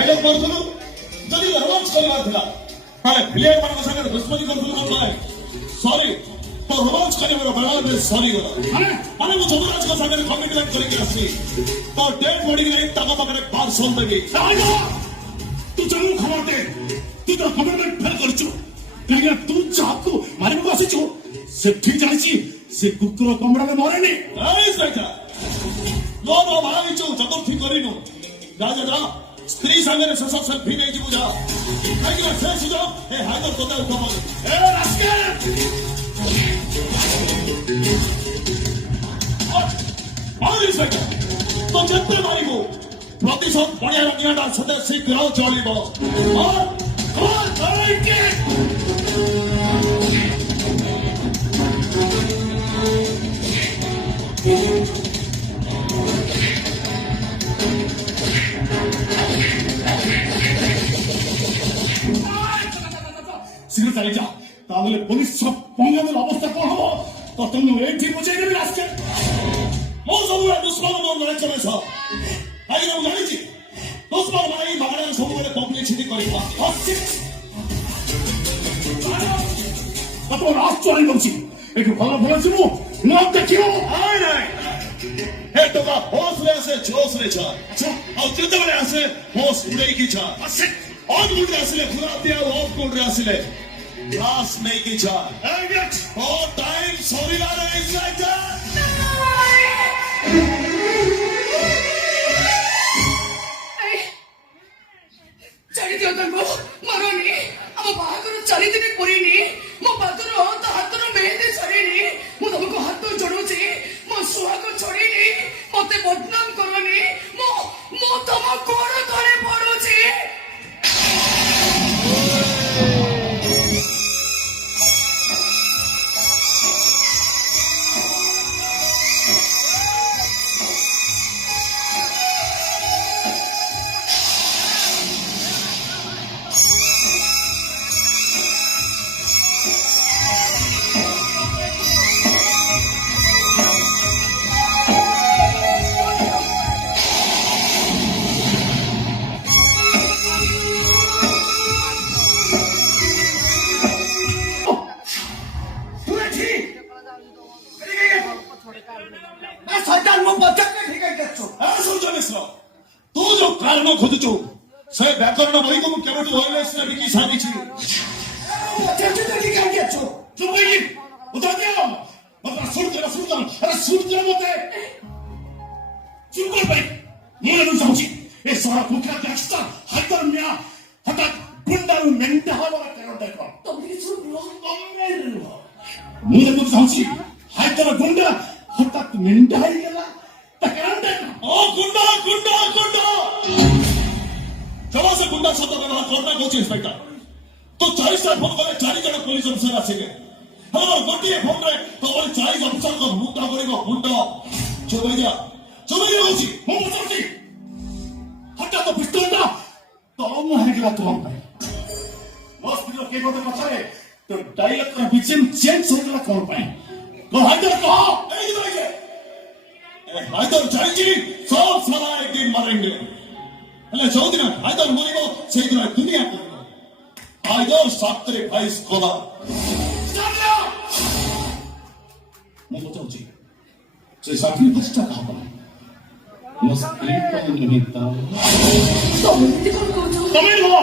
Dialogue मारुथलु जदि रोमांच करबार थिला ताले प्लेयर मानक संगे दुश्मनी करथलु कोन भाई सॉरी तो रोमांच करने बड़ा में सॉरी बोला माने मु जबराज का संगे कमिटमेंट करके आसी तो डेड बॉडी के तक पकड़े बार सोल देगी तू जरूर खबर दे तू तो कमिटमेंट फेल करछु कहीं तू चाहतु मारे को आसी से ठीक जानिछि से कुकुर कमरा में मरेनी नाइस बेटा नो नो भाई छु चतुर्थी करिनु राजा जा स्त्री संगे ससक सेल्फी नहीं जी बुझा कहीं से सुजो ए हाइदर कोता उठा ए रास्केल और इस बेटा तो जत्ते मारिबो प्रतिशत बढ़िया रंगियाटा सदा शीघ्र चलिबो और के शीघ्र चली जा ताहले पुलिस सब पंगामेर अवस्था कोन हबो तो तुम एठी बुझाई देबी आजके मो सब दुश्मन मोर लड़ाई चले छ आई हम जानि छी दुश्मन माने बागडा सब बेले कंपनी छिटी करिबा तो रात चली गछि एठु भलो भलो छिमु न देखियो आइ नै हे तो का होश ले से जोश ले छ अच्छा और जते बेले आसे होश उड़ै की छ अच्छा और मुंडे आसले खुदा दिया ऑफ कोड रे आसले क्लास नहीं की छ ए गेट ओ टाइम सॉरी ला रे एक्साइटेड चली दियो तंगो मरोनी हम बाहर चली दिन पुरीनी मो बातरो तो हातरो मेहंदी सरीनी मो तुमको हाथ जोड़ू छी मो सुहा को छोड़ीनी मते बदनाम करनी मो मो तुम कोन करे पड़ू छी तू जो कारण खोजुचु से व्याकरण बही को केवटू होइलेस ने बिकी सानी छी तेरे तेरे क्या क्या छो चुप गई उधर दियो मतलब सुन अरे सुन दे मते चुप कर भाई मुझे नहीं समझी ये सारा कुकरा गैंगस्टर हतर मिया हठात गुंडारू मेंटा हवाला करो देखो तुम भी सुन लो मुझे कुछ समझी हतर गुंडा हठात मेंटा ही गेला तकरांडे ओ गुंडा गुंडा गुंडा चलो से गुंडा शब्द व्यवहार करना कोची इंस्पेक्टर तो 40 टा फोन करे 40 जन पुलिस अफसर आछिले हमर गोटिए फोन रे तो 40 अफसर को मुंडा करिबो गुंडा चोबैया होची मो बचती हटा तो पिस्तौल ना तो हम हेगला तो हम बस बिलो के कोते पछारे तो डायलॉग का बीचम चेंज हो गला कोन पाए तो हाइदर कहो ए हाइदर जाइजी सब सारा एक दिन मरेंगे हेले चौदिन हाइदर मरिबो सेई दिन दुनिया को हाइदर सैक्रिफाइस कला मो बचौची से सैक्रिफाइस ता खाबा मो सैक्रिफाइस निमित्त तमे लो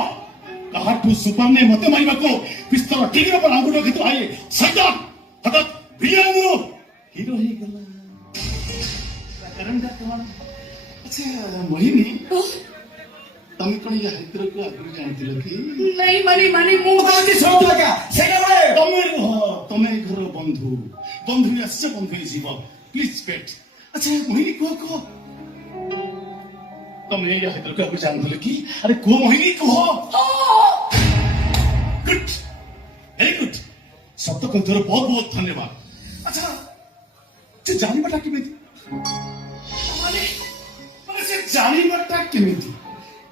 काहाटू सुपम ने मते मारिबा को पिस्तौल टिंगरे पर आंगुल रखि तो आए शैतान हठात विलियम हीरो ही गला करंडा कौन अच्छा मोहिनी तमे कोन या हितर को आगु जानथिलो कि नहीं मानी मु होती सब लगा सेगा बे तमे घर बंधु से बंधु जीव प्लीज पेट अच्छा मोहिनी को तमे या हितर को आगु जानथिलो कि अरे को मोहिनी को गुड वेरी गुड सब तो तोर बहुत बहुत धन्यवाद अच्छा जे जानी बटा कि माने से जानी बटा केमिति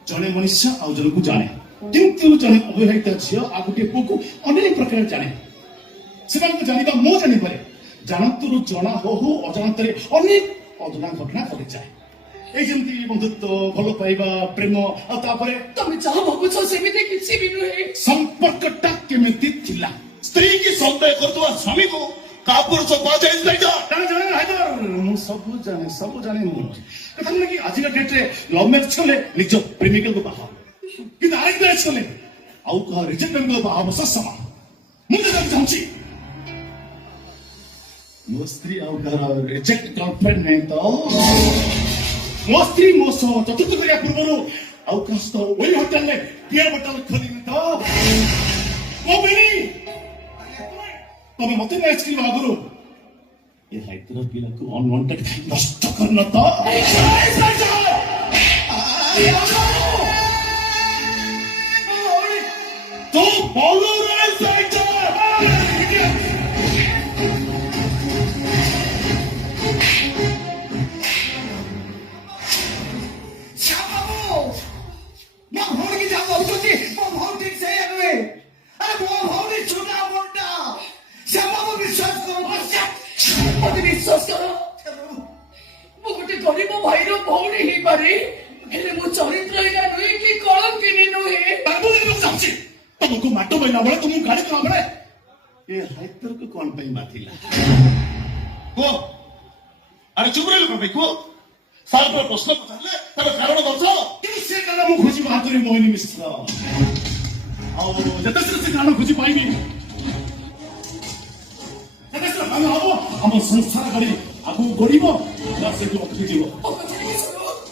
जने मनुष्य आ जन को जाने किंतु जने अविवाहित झियो आ गुटे पुकु अनेक प्रकार जाने सेमान को जानिबा मो जानि पारे जानतुरु जना हो अजानतरे अनेक अदना घटना घटि जाए এই ଯେମିତି ବନ୍ଧୁତ୍ୱ ଭଲ ପାଇବା ପ୍ରେମ ଆଉ ତାପରେ ତମେ ଯାହା ଭାବୁଛ ସେମିତି କିଛି ବି ନୁହେଁ। ସମ୍ପର୍କଟା କେମିତି ଥିଲା? ସ୍ତ୍ରୀ କି ସନ୍ଦେହ କରୁଥିବା ସ୍ୱାମୀକୁ କାପୁରୁଷ କୁହାଯାଏ ଇନ୍ସପେକ୍ଟର। ଜାଣେ ଜାଣେ ହାଇଦର, ମୁଁ ସବୁ ଜାଣେ ମୁଁ। କଥା ନୁହେଁ କି ଆଜିକା ଡେଟ୍ରେ ଲଭ୍ ମ୍ୟାରେଜ କଲେ ନିଜ ପ୍ରେମିକଙ୍କୁ ବାହା ହବ, କିନ୍ତୁ ଆରେଞ୍ଜ ମ୍ୟାରେଜ କଲେ ଆଉ କାହା ରିଜେକ୍ଟ ପ୍ରେମିକଙ୍କୁ ବାହା ହବ ସମାନ। ମୁଁ ଯେତେବେଳେ ଚାହୁଁଛି ମୋ ସ୍ତ୍ରୀ ଆଉ କାହାର ରିଜେକ୍ଟ ଗର୍ଲଫ୍ରେଣ୍ଡ ନାହିଁ ତ। ମୋ ସ୍ତ୍ରୀ ମୋ ସହ ଚତୁର୍ଥ କରିବା ପୂର୍ବରୁ ଆଉ କାହା ସହ ଓଇ ହୋଟେଲରେ ବିୟର ବୋତଲ ଖୋଲିନି ତ। ମୋ ବେନି ତମେ ମତେ ମ୍ୟାରେଜ କରିବା ଆଗରୁ ଏ ହାଇଦର ପିଲାକୁ ଅନୱାଣ୍ଟେଡ ନଷ୍ଟ କରିନ ତ। ତୁ ବୋଲରେ ଇନ୍ସପେକ୍ଟର। ମୋ ଭଉଣୀ କି ଯାହା କହୁଛନ୍ତି ମୋ ଭଉଣୀ ଠିକ ସେଇଆ ନୁହେଁ। ଆରେ ମୋ ଭଉଣୀ ଛୁଟା ମୋଟା, ସେ ବାବୁ ବିଶ୍ୱାସ କର, ମତେ ବିଶ୍ୱାସ କର। ମୁଁ ଗୋଟେ ଗରିବ ଭାଇର ଭଉଣୀ ହେଇପାରେ, ହେଲେ ମୁଁ ଚରିତ୍ରହୀନା ନୁହେଁ କି କଳଙ୍କିନୀ ନୁହେଁ। ଚାହୁଁଛି ତମକୁ ମାଟ ବଇଲା ବେଳେ ତୁମକୁ ଗାଳି କଲା ବେଳେ ଏ ହାଇଦରକୁ କଣ ପାଇଁ ବାଧିଲା? କୁହ। ଆରେ ଚୁପ ରହିଲୁ କଣ ପାଇଁ କୁହ। ସାର୍ ପରେ ପ୍ରଶ୍ନ ପଚାରିଲେ ତାର କାରଣ ଦର୍ଶାଅ। କିନ୍ତୁ ସେ କାରଣ ମୁଁ ଖୋଜି ବାହାର କରି ମୋହିନୀ ମିଶ୍ର। ଆଉ ଯେତେ ସେ କାରଣ ଖୋଜି ପାଇବି ସେତେ ଭଲ ହବ। ଆମ ସଂସାର ଗାଡ଼ି ଆଗକୁ ଗଡ଼ିବ, ସେଠୁ ଅଟକିଯିବ।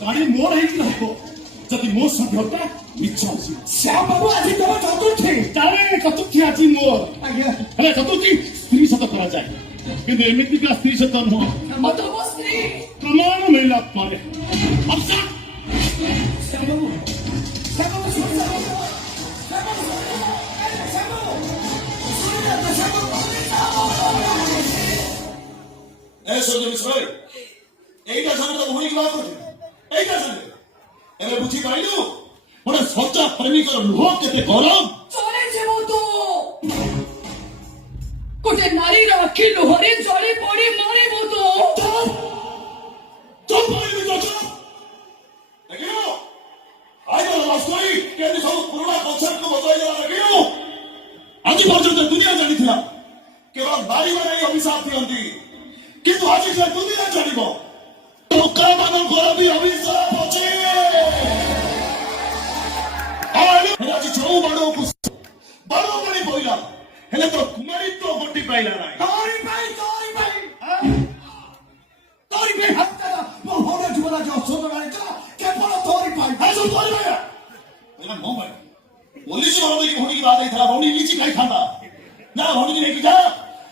ଗାଡ଼ି ମୋର ହେଇକି ରହିବ ଯଦି ମୋ ସଭ୍ୟତା ମିଛ ଅଛି। ଶ୍ୟାମ ବାବୁ ଆଜି ତମ ଚତୁର୍ଥୀ ତାରେ ଚତୁର୍ଥୀ ଆଜି ମୋର। ହେଲେ ଚତୁର୍ଥୀ ସ୍ତ୍ରୀ ସତ କରାଯାଏ, କିନ୍ତୁ ଏମିତିକା ସ୍ତ୍ରୀ ସତ ନୁହଁ। ତମ ସ୍ତ୍ରୀ ପ୍ରମାଣ ମିଳିଲା ପରେ এইটা জানে তো ভুলি কিবা করছে এইটা জানে এবার বুঝি পাইলু মানে সচ্চা প্রেমিকর লুহ কেতে গরম। চলে যাব তো ଗୋଟେ ନାରୀର ଆଖି ଲୁହରେ ଜଳି ପଡି ମରିବ ତ। চুপ পাইলু তো চুপ দেখিও আইডল লভ স্টোরি কেতে সব পুরোনা কনসেপ্ট কো বদলাই দেলা দেখিও। আজ পর্যন্ত দুনিয়া জানিଥିଲା কেবল নারীମାନେ ହିଁ ଅଭିଶାପ ଦିଅନ୍ତି, କିନ୍ତୁ ଆଜି ସେ ଦୁନିଆ ଜାଣିବ ଟୋକା ମାନଙ୍କର ବି ଅଭିଶାପ ଅଛି। ଆଜି ଯୋଉ ବାଡ଼କୁ ବାଡ଼ ପାଣି ପଇଲା ହେଲେ ତ କୁମାରୀତ୍ୱ ଗୋଟି ପାଇଲା ନାହିଁ। ତୋରି ପାଇଁ ହତ୍ୟା ମୋ ଭଉଣୀ ଜୀବନ ଅସୁର ଗାଡ଼ିଛ କେବଳ ତୋରି ପାଇଁ। ସବୁ ତୋରି ପାଇଁ ଏଇଟା ମୋ ପାଇଁ ପୋଲିସ ଘର ଦେଇକି ଭଉଣୀକି ବାହା ଦେଇଥିଲା। ଭଉଣୀ କିଛି ଖାଇଥାନ୍ତା ନା, ଭଉଣୀକି ନେଇକି ଯା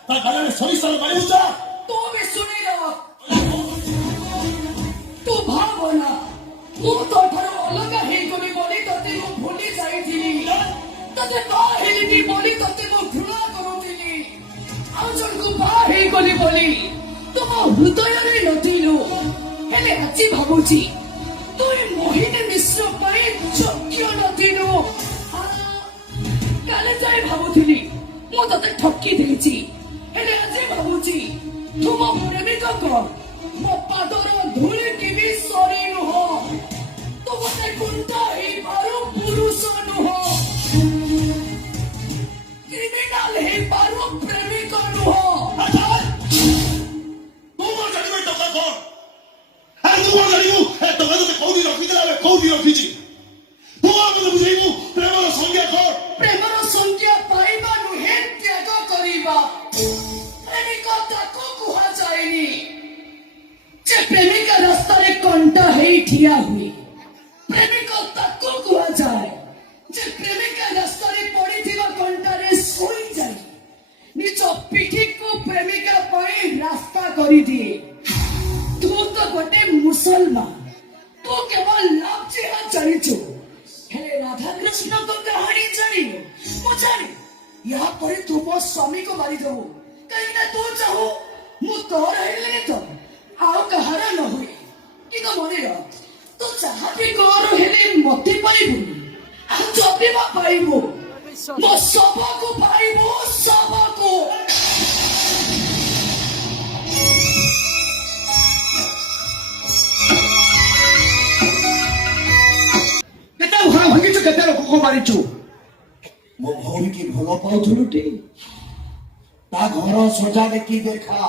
ତା ଗାଲରେ ସରିଷାର ପାଣି ଉଚ୍ଚା। ତୁ ବି ଶୁଣିଲ, ତୁ ଭାବନା ମୁଁ ତୋଠାରୁ ଅଲଗା ହେଇଗଲି ବୋଲି ତତେ ମୁଁ ଭୁଲି ଯାଇଥିଲି। ତତେ ବାହା ହେଇନି ବୋଲି ତତେ ମୁଁ ଘୃଣା କରୁଥିଲି। ଆଉ ଜଣକୁ ବାହା ହେଇଗଲି ବୋଲି ତୁମ ହୃଦୟରେ ନଥିଲୁ। ହେଲେ ଆଜି ଭାବୁଛି ତୁଇ ମୋହିନୀ ମିଶ୍ର ପାଇଁ ଯୋଗ୍ୟ ନଥିଲୁ। କାଲି ଯାଏ ଭାବୁଥିଲି ମୁଁ ତତେ ଠକି ଦେଇଛି, ହେଲେ ଆଜି ଭାବୁଛି ତୁମ ପ୍ରେମିକଙ୍କ ମୋ ପାଦର ଧୂଳି କେବେ ସରି ନୁହଁ। ତୁ ମତେ ଗୁଣ୍ଡା ହେଇପାରୁ ପୁରୁଷ ନୁହଁ, କ୍ରିମିନାଲ ହେଇପାରୁ ପ୍ରେମିକ ନୁହଁ। ତୁ ମୋର ଜାଣିବୁ ଏ ଟଙ୍କା କଣ? ତୁ ମୋର ଜାଣିବୁ ଏ ଟଙ୍କା ତତେ କୋଉଠି ରଖିଥିଲା ଏବେ କୋଉଠି ରଖିଛି? ତୁ ମତେ ବୁଝେଇବୁ ପ୍ରେମର ସଂଜ୍ଞା କଣ? ପ୍ରେମର ସଂଜ୍ଞା ପାଇବା ନୁହେଁ ତ୍ୟାଗ କରିବା। ପ୍ରେମିକ ତାକୁ କୁହାଯାଏନି ଯେ ପ୍ରେମିକା ରାସ୍ତାରେ କଣ୍ଟା ହେଇ ଠିଆ ହୁଏ। ପ୍ରେମିକ ତାକୁ କୁହାଯାଏ ଯେ ପ୍ରେମିକା ରାସ୍ତାରେ ପଡିଥିବା କଣ୍ଟାରେ ଶୋଇଯାଏ, ନିଜ ପିଠିକୁ ପ୍ରେମିକା ପାଇଁ ରାସ୍ତା କରିଦିଏ। ତୁ ତ ଗୋଟେ ମୁସଲମାନ, ତୁ କେବଳ ଲଭ୍ ଜିହାଦ ଜାଣିଛୁ, ହେଲେ ରାଧାକୃଷ୍ଣଙ୍କ କାହାଣୀ ଜାଣିନୁ। ମୁଁ ଜାଣି ୟା ପରେ ତୁ ମୋ ସ୍ୱାମୀକୁ ମାରିଦବୁ, କାହିଁକି ନା ତୁ ଚାହୁ ମୁଁ ତୋର ହେଲେନି ତ ଆଉ କାହାର ନ ହୁଏ। କିନ୍ତୁ ମନେ ରଖ, ତୁ ଯାହା ବି କର ହେଲେ ମତେ ପାଇବୁନି। ଆଉ ଯଦି ବା ପାଇବୁ ମୋ ଶବକୁ ପାଇବୁ, ଶବକୁ। କେତେ ଲୋକକୁ ମାରିଛୁ ମୋ ଭଉଣୀ କି ଭଲ ପାଉଥିଲୁଟି ତା ଘର ସଜା ଦେଖି ଦେଖା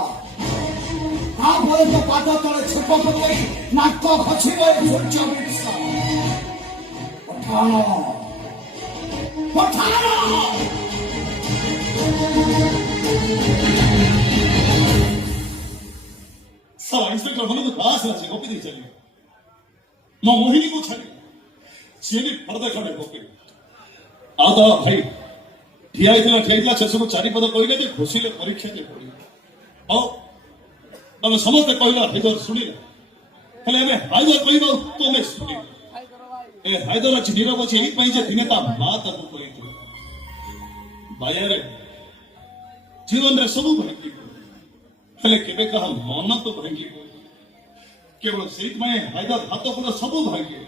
ତାପରେ ତ ପାଦ ତଳେ ଛେପ ପକେଇ ନାକ ଖସିବ ସୂର୍ଯ୍ୟ ବିଷ ପଠାଣ ପଠାଣ साला इंस्पेक्टर होने तो दास राशि कॉपी नहीं चली मां मोहिनी को छड़ी चेनी पर्दा खड़े होके आदा भाई ठिया इतना चेस को चारि पद कहले जे घोषिले परीक्षा दे पड़ी आओ तमे समस्त कहला हैदर सुनिला खाली हमें हैदर कहबो तमे सुनि ए हैदर अछि नीरव अछि एई पई जे दिने ता बात को कहि बायारे जीवन रे सब भाई हेले केबे कहा मन तो भांगी केवल से हैदर हाथ पूरा सब भांगी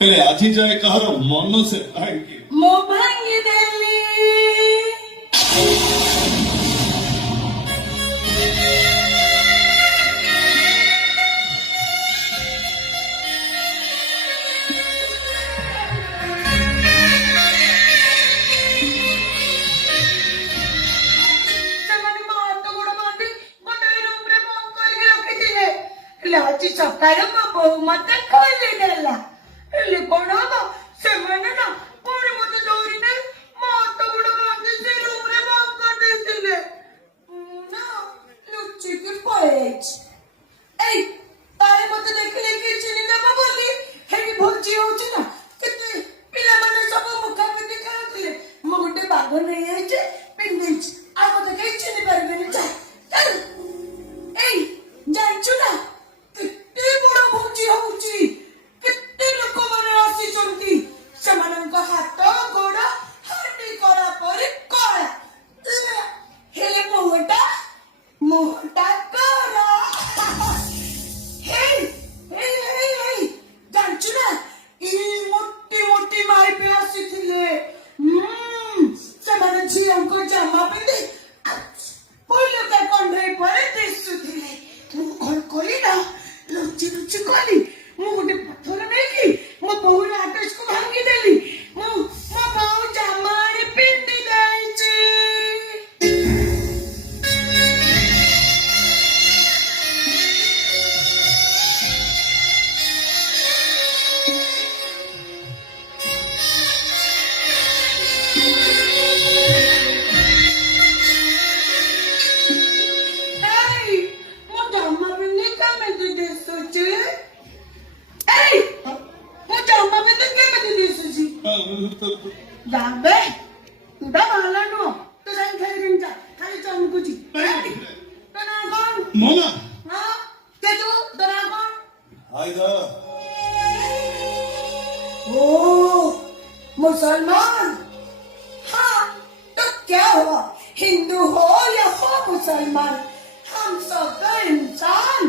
हेले आज जाए कहार मन से भांगी मो भांगी देली आज सकाळ मो बहु मते खोली देला हेले कोण हो से माने ना कोण मते दौरी ने मो हाथ गुड़ बांधी से रूम रे बंद कर देथिले ना लुच्ची के पळेछ ए तारे मते देखले कि चिनी देबा बोली हेगी भोजी होची ना केते पिला माने सब मुखा पे दिखाउथिले मो गुटे बाग नै आइचे पिंदिच आ मते के चिनी परबेनी जा चल ए जानछु ना केते बड़ भोजी होची केते लोक माने आसी ସେମାନଙ୍କ ହାତ ଗୋଡ ହାଣ୍ଡି କରା ପରି କଳା ହେଲେ ମୁହଁଟା କଳା ହେଇ ହେଇ ହେଇ ହେଇ ଜାଣିଛୁ ନା ଏଇ ମୋଟି ମୋଟି ମାଇପି ଆସିଥିଲେ ସେମାନେ ଝିଅଙ୍କ ଜାମା ପିନ୍ଧି ପଇଲକା କଣ୍ଢେଇ ପରେ ଦିଶୁଥିଲେ ମୁଁ କଣ କଲି ନା ଲୁଚି ଲୁଚି କଲି ମୁଁ ଗୋଟେ ପଥର ନେଇକି ମୋ ବୋହୁର ଆକାଶକୁ ଭାଙ୍ଗି ଦେଲି ମୋ ବୋହୁ ଜାମାରେ ପିନ୍ଧି ଦେଇଛି ମୋ ଜାମା ପିନ୍ଧି କେମିତି ଦିଶୁଛି Dambe, udah malah no. Tuh saya kali rinca, kali cuma kuci. Tenagon. Mana? Hah? Itu tenagon. Haider Oh, मुसलमान. हाँ, तो क्या हुआ? हिंदू हो या हो मुसलमान, हम सब तो इंसान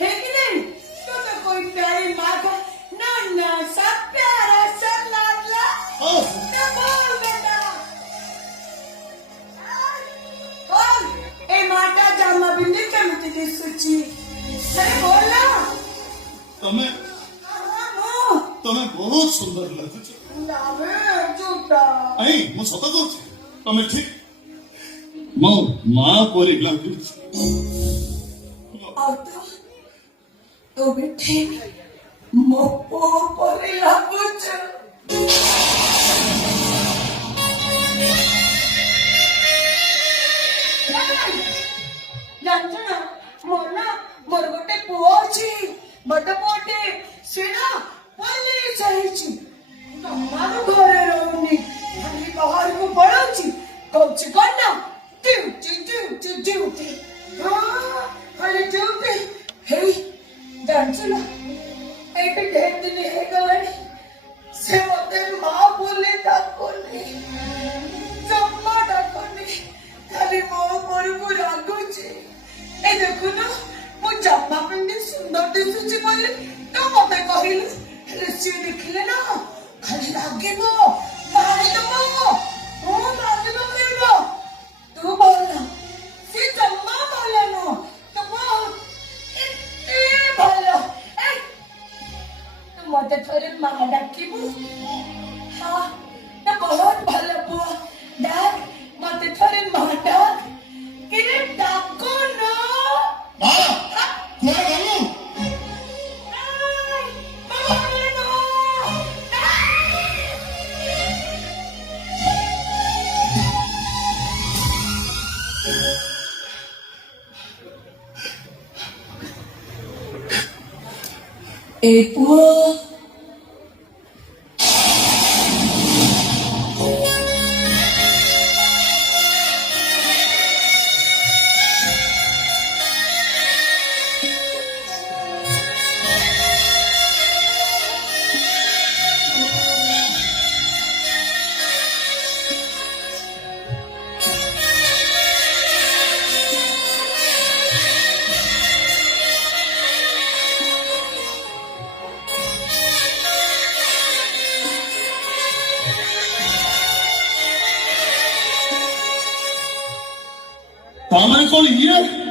है कि नहीं? तो कोई प्यारी माँ का नाना सा प्यारा सा लाडला बोल बेटा ए माता जामा बिंदी केमिति दिसुची अरे बोल ना तमे बहुत सुंदर लगुछ लावे झूठा आई मु सत कहूची तमे ठीक मो मां परी लगुछ तो भी ठीक मो परी लगुछ ଜାଣିଛୁ ନା ମୋର ଗୋଟେ ପୁଅ ଅଛି ବଡ ପୁଅଟେ ସିନା ପୋଲିସ ହେଇଛି ଜମାରୁ ଘରେ ରହୁନି ଖାଲି ବାହାରକୁ ପଳାଉଛି କହୁଛି କଣ ଡ୍ୟୁଟି ଖାଲି ଡ୍ୟୁଟି ହେଇ ଜାଣିଛୁ ନା ଏଇଠି ଢେର ଦିନ ହେଇଗଲାଣି ସେ ମତେ ମା ବୋଲି ଡାକୁନି ଜମା ଡାକୁନି ଖାଲି ମୋ ଉପରକୁ ରାଗୁଛି ଏ ଦେଖୁନ ମୁଁ ଜାମା ପିନ୍ଧି ସୁନ୍ଦର ଦିଶୁଛି ବୋଲି ତୁ ମତେ କହିଲୁ ହେଲେ ସିଏ ଦେଖିଲେ ନା ଖାଲି ରାଗିବ ମାରିଦବ ମାରି ପକେଇବ ତୁ ଭଲ ସିଏ ଜମା ଭଲ ନୁହଁ ତୁ ଏତେ ଭଲ ତୁ ମତେ ଥରେ ମା ଡାକିବୁ April. Tamam kol ye.